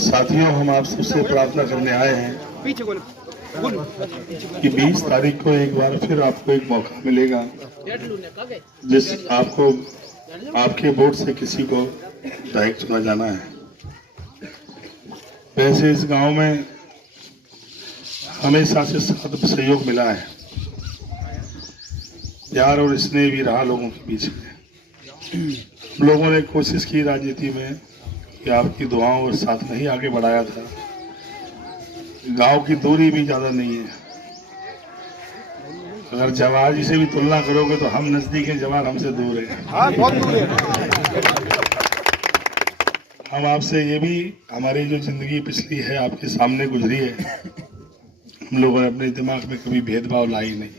साथियों, हम आप सबसे प्रार्थना करने आए हैं कि 20 तारीख को एक बार फिर आपको एक मौका मिलेगा जिस आपको आपके वोट से किसी को विधायक चुना जाना है। वैसे इस गांव में हमेशा से साथ सहयोग मिला है, प्यार और स्नेह भी रहा लोगों के बीच में। हम लोगों ने कोशिश की राजनीति में कि आपकी दुआओं और साथ नहीं आगे बढ़ाया था। गांव की दूरी भी ज्यादा नहीं है, अगर जवाहर जी से भी तुलना करोगे तो हम नजदीक हैं, जवाहर हमसे दूर है। हाँ, बहुत दूर है। हम आपसे ये भी, हमारी जो जिंदगी पिछली है आपके सामने गुजरी है, हम लोगों ने अपने दिमाग में कभी भेदभाव लाई नहीं।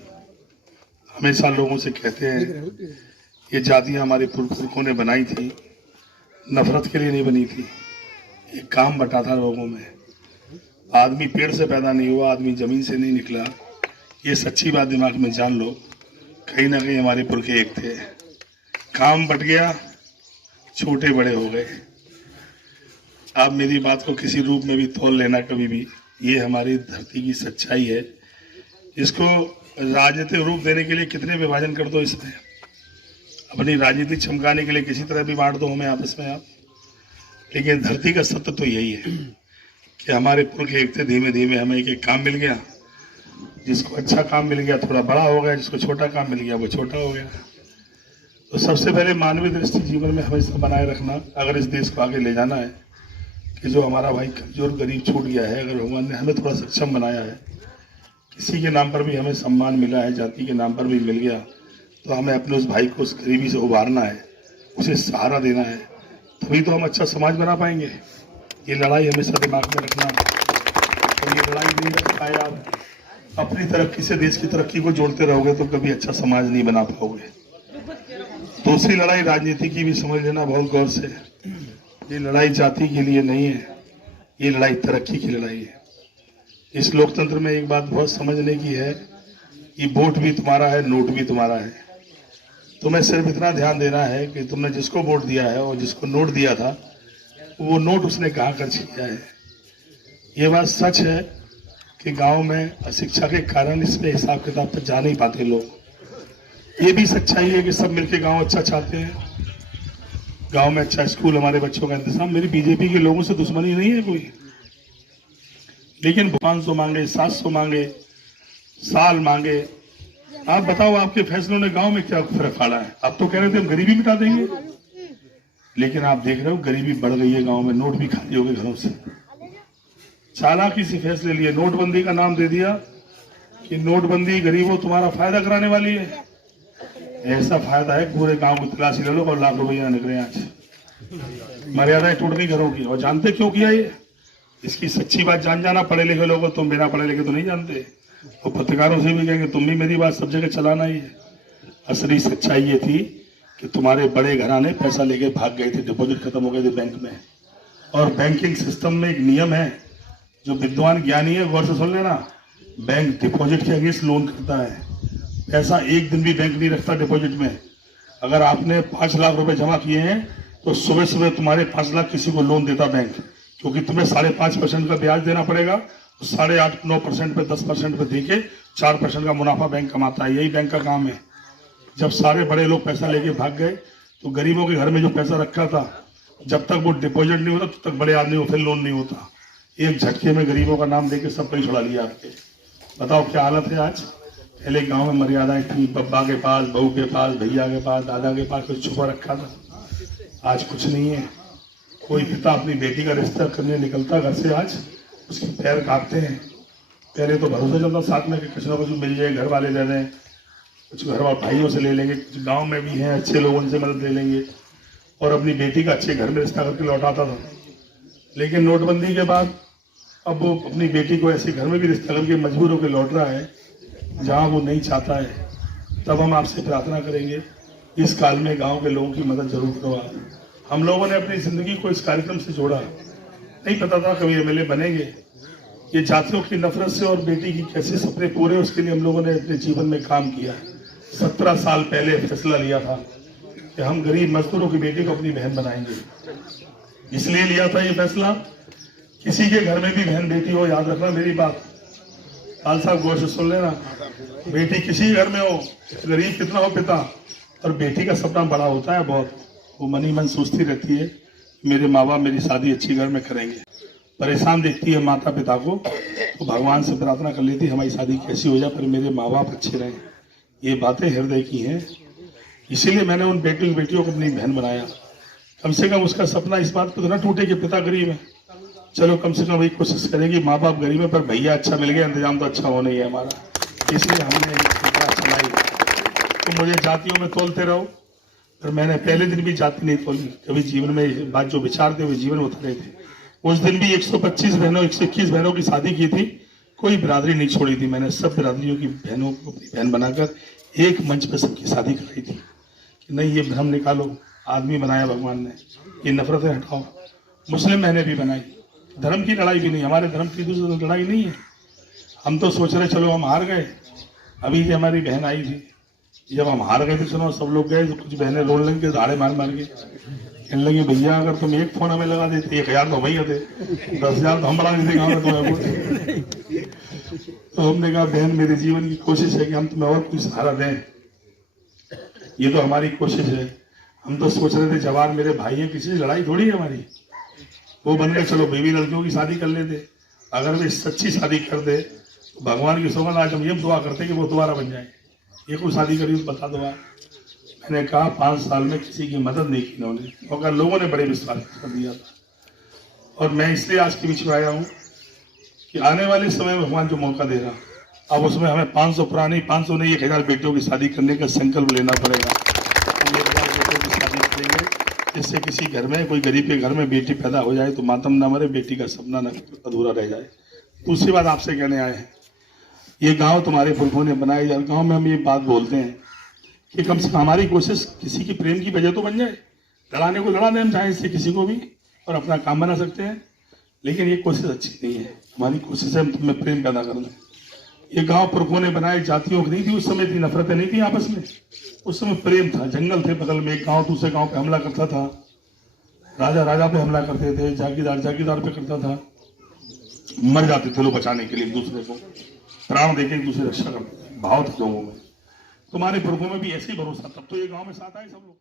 हमेशा लोगों से कहते हैं ये जातियां हमारे पुरखों ने बनाई थी, नफरत के लिए नहीं बनी थी। एक काम बटा था लोगों में, आदमी पेड़ से पैदा नहीं हुआ, आदमी जमीन से नहीं निकला। ये सच्ची बात दिमाग में जान लो। कहीं ना कहीं हमारे पुरखे एक थे, काम बट गया, छोटे बड़े हो गए। आप मेरी बात को किसी रूप में भी तोल लेना कभी भी, ये हमारी धरती की सच्चाई है। इसको राजनीतिक रूप देने के लिए कितने विभाजन कर दो, इसमें अपनी राजनीति चमकाने के लिए किसी तरह भी बांट दो हमें आपस में आप, लेकिन धरती का सत्य तो यही है कि हमारे पुरख एक थे। धीमे धीमे हमें एक काम मिल गया, जिसको अच्छा काम मिल गया थोड़ा बड़ा हो गया, जिसको छोटा काम मिल गया वो छोटा हो गया। तो सबसे पहले मानवीय दृष्टि जीवन में हमेशा बनाए रखना, अगर इस देश को आगे ले जाना है। कि जो हमारा भाई कमजोर गरीब छूट गया है, अगर भगवान ने हमें थोड़ा सक्षम बनाया है, किसी के नाम पर भी हमें सम्मान मिला है, जाति के नाम पर भी मिल गया, तो हमें अपने उस भाई को उस गरीबी से उबारना है, उसे सहारा देना है, तभी तो हम अच्छा समाज बना पाएंगे। ये लड़ाई हमेशा दिमाग में रखना। और ये लड़ाई नहीं रख पाए आप, अपनी तरक्की से देश की तरक्की को जोड़ते रहोगे तो कभी अच्छा समाज नहीं बना पाओगे। दूसरी लड़ाई राजनीति की भी समझ लेना बहुत गौर से। ये लड़ाई जाति के लिए नहीं है, ये लड़ाई तरक्की की लड़ाई है। इस लोकतंत्र में एक बात बहुत समझने की है कि वोट भी तुम्हारा है, नोट भी तुम्हारा है। तुम्हें सिर्फ इतना ध्यान देना है कि तुमने जिसको वोट दिया है और जिसको नोट दिया था, वो नोट उसने कहाँ खर्च किया है। ये बात सच है कि गांव में अशिक्षा के कारण इसमें हिसाब किताब पर जा नहीं पाते लोग। ये भी सच्चाई है कि सब मिलके गांव अच्छा चाहते हैं, गांव में अच्छा स्कूल, हमारे बच्चों का इंतजाम। मेरी बीजेपी के लोगों से दुश्मनी नहीं है कोई, लेकिन 500 मांगे, 700 मांगे, साल मांगे। आप बताओ आपके फैसलों ने गांव में क्या फर्क पड़ा है? आप तो कह रहे थे हम गरीबी मिटा देंगे, लेकिन आप देख रहे हो गरीबी बढ़ गई है गांव में, नोट भी खाली हो गए घरों से। चालाकी से फैसले लिए, नोटबंदी का नाम दे दिया कि नोटबंदी गरीबों तुम्हारा फायदा कराने वाली है। ऐसा फायदा है पूरे गांव की तलाशी ले लो और लाख रुपया निकले आज। मर्यादाएं टूट गई घरों की। और जानते क्यों किया ये? इसकी सच्ची बात जान जाना पढ़े लिखे लोगों, तुम बिना पढ़े लिखे तो नहीं जानते। और पत्रकारों से भी कहेंगे तुम भी मेरी बात सब जगह चलाना ही है। असली सच्चाई ये थी कि तुम्हारे बड़े घराने पैसा लेके भाग गए थे, डिपॉजिट खत्म हो गए थे बैंक में। और बैंकिंग सिस्टम में एक नियम है, जो विद्वान ज्ञानी है गौर से सुन लेना, बैंक डिपॉजिट के अगेंस्ट लोन करता है। पैसा एक दिन भी बैंक नहीं रखता डिपॉजिट में। अगर आपने 5 लाख रुपए जमा किए हैं तो सुबह सुबह तुम्हारे 5 लाख किसी को लोन देता बैंक, क्योंकि तुम्हें 5.5% का ब्याज देना पड़ेगा। तो 8.5-9% पे 10% पे देके 4% का मुनाफा बैंक कमाता है। यही बैंक का काम है। जब सारे बड़े लोग पैसा लेके भाग गए तो गरीबों के घर में जो पैसा रखा था, जब तक वो डिपॉजिट नहीं होता तब तक बड़े आदमी को फिर लोन नहीं होता। एक झटके में गरीबों का नाम देके सब कहीं छुड़ा लिया आपके। बताओ क्या हालत है आज। पहले गांव में मर्यादाएं थी, बब्बा के पास, बहू के पास, भैया के पास, दादा के पास कुछ छुपा रखा था। आज कुछ नहीं है। कोई पिता अपनी बेटी का रिश्ता करने निकलता घर से, आज उसके पैर काटते हैं। पहले तो भरोसा चलता साथ में कि कुछ ना कुछ मिल जाए, घर वाले दे दें, कुछ घर वाले भाइयों से ले लेंगे, कुछ गाँव में भी हैं अच्छे लोगों से मदद ले लेंगे, और अपनी बेटी का अच्छे घर में रिश्ता करके लौटाता था। लेकिन नोटबंदी के बाद अब वो अपनी बेटी को ऐसे घर में भी रिश्ता करके मजबूर होकर लौट रहा है जहाँ वो नहीं चाहता है। तब हम आपसे प्रार्थना करेंगे, इस काल में गांव के लोगों की मदद जरूर करो आप। हम लोगों ने अपनी जिंदगी को इस कार्यक्रम से जोड़ा, नहीं पता था कभी एमएलए बनेंगे। ये जातियों की नफरत से और बेटी की कैसे सपने पूरे, उसके लिए हम लोगों ने अपने जीवन में काम किया। 17 साल पहले फैसला लिया था कि हम गरीब मजदूरों की बेटी को अपनी बहन बनाएंगे। इसलिए लिया था ये फैसला। किसी के घर में भी बहन बेटी हो, याद रखना मेरी बात, लाल साहब गौर से सुन लेना, बेटी किसी घर में हो, गरीब कितना हो पिता, और बेटी का सपना बड़ा होता है बहुत। वो मनी मन सोचती रहती है मेरे माँ बाप मेरी शादी अच्छी घर में करेंगे। परेशान देखती है माता पिता को, तो भगवान से प्रार्थना कर लेती है हमारी शादी कैसी हो जाए पर मेरे माँ बाप अच्छे रहें। ये बातें हृदय की हैं। इसीलिए मैंने उन बेटियों को अपनी बहन बनाया। कम से कम उसका सपना इस बात पर तो ना टूटे कि पिता गरीब है, चलो कम से कम वही कोशिश करेंगे माँ बाप गरीब है पर भैया अच्छा मिल गया, इंतजाम तो अच्छा होना ही है हमारा। इसलिए हमने चलाई। तो मुझे जातियों में तोलते रहो, और मैंने पहले दिन भी जाति नहीं तोली। कभी जीवन में बात जो विचार थे वो जीवन में उतरे थे। उस दिन भी 125 बहनों 121 बहनों की शादी की थी, कोई बिरादरी नहीं छोड़ी थी। मैंने सब बिरादरियों की बहनों को अपनी बहन बनाकर एक मंच पर सबकी शादी कराई थी कि नहीं ये भ्रम निकालो, आदमी बनाया भगवान ने, ये नफरतें हटाओ। मुस्लिम बहनें भी बनाई, धर्म की लड़ाई भी नहीं, हमारे धर्म की दूसरी लड़ाई नहीं है। हम तो सोच रहे चलो हम हार गए। अभी जो हमारी बहन आई थी, जब हम हार गए थे सुनो सब लोग गए, तो कुछ बहनें रोने लगी, धाड़े मार मार के कहने लगी भैया अगर तुम एक फोन हमें लगा देते 1000 तो भैया थे, 10,000 तो हम बढ़ा देते गाँव में तुम्हें। तो हमने कहा बहन मेरे जीवन की कोशिश है कि हम तुम्हें और कोई सहारा दें, ये तो हमारी कोशिश है। हम तो सोच रहे थे जवान मेरे भाई हैं, किसी से लड़ाई थोड़ी है हमारी। वो बन गए चलो बेबी लड़कियों की शादी कर लेते, अगर वे सच्ची शादी कर दे तो भगवान की सौगंध आज हम ये दुआ करते कि वो दोबारा बन जाए। ये कोई शादी करी तो बता दो आप। मैंने कहा 5 साल में किसी की मदद नहीं की इन्होंने, मगर लोगों ने बड़े विश्वास कर दिया था। और मैं इसलिए आज के बीच में आया हूँ कि आने वाले समय में भगवान जो मौका दे रहा, अब उसमें हमें 500 पुरानी 500 नहीं 1000 बेटियों की शादी करने का संकल्प लेना पड़ेगा। हम 1000 बेटियों की शादी करेंगे, जिससे किसी घर में कोई गरीब के घर में बेटी पैदा हो जाए तो मातम न मरे, बेटी का सपना न अधूरा रह जाए। दूसरी बात आपसे कहने आए हैं, ये गांव तुम्हारे पुरखों ने बनाए, यार गांव में हम ये बात बोलते हैं कि कम से कम हमारी कोशिश किसी की प्रेम की वजह तो बन जाए। लड़ाने को लड़ा दें हम चाहे इससे किसी को भी, और अपना काम बना सकते हैं, लेकिन ये कोशिश अच्छी नहीं है। हमारी कोशिश है तुम्हें प्रेम पैदा करना। ये गांव पुरखों ने बनाए, जातियों की नहीं थी उस समय, इतनी नफरतें नहीं थी आपस में। उस समय प्रेम था, जंगल थे बगल में, एक गांव दूसरे गांव पे हमला करता था, राजा राजा पे हमला करते थे, जागीरदार जागीरदार पे करता था, मर जाते थे लोग बचाने के लिए, दूसरे को प्राण देके एक दूसरे रक्षा करते थे, भाव था लोगों में। तुम्हारे पुरखों में भी ऐसे ही भरोसा, तब तो ये गांव में साथ आए सब लोग।